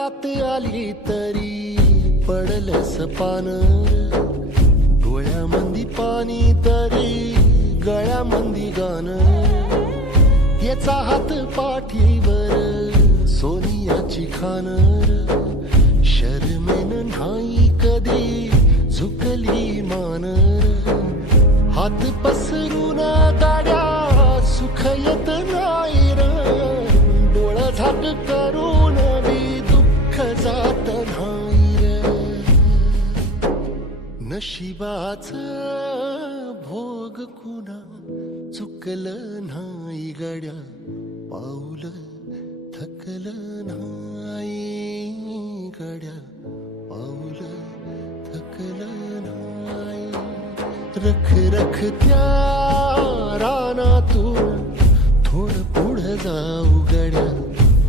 दारात आली तरी पडलंस पान, डोळ्यामंदी पाणी तरी गळ्यामंदी गाणं. याचा हात पाठीवर सोनियाची खान, शर्मेन नाही कधी झुकली मान. हात पसरून गाड्या सुख येत नाही र, डोळं झाक करून बी दुःख जात नाही र. नशिबाच भोग कुणा चुकलं नाही गड्या, पाऊल थकलं नाही गड्या, पाऊल थकलं नाही. रख रख त्या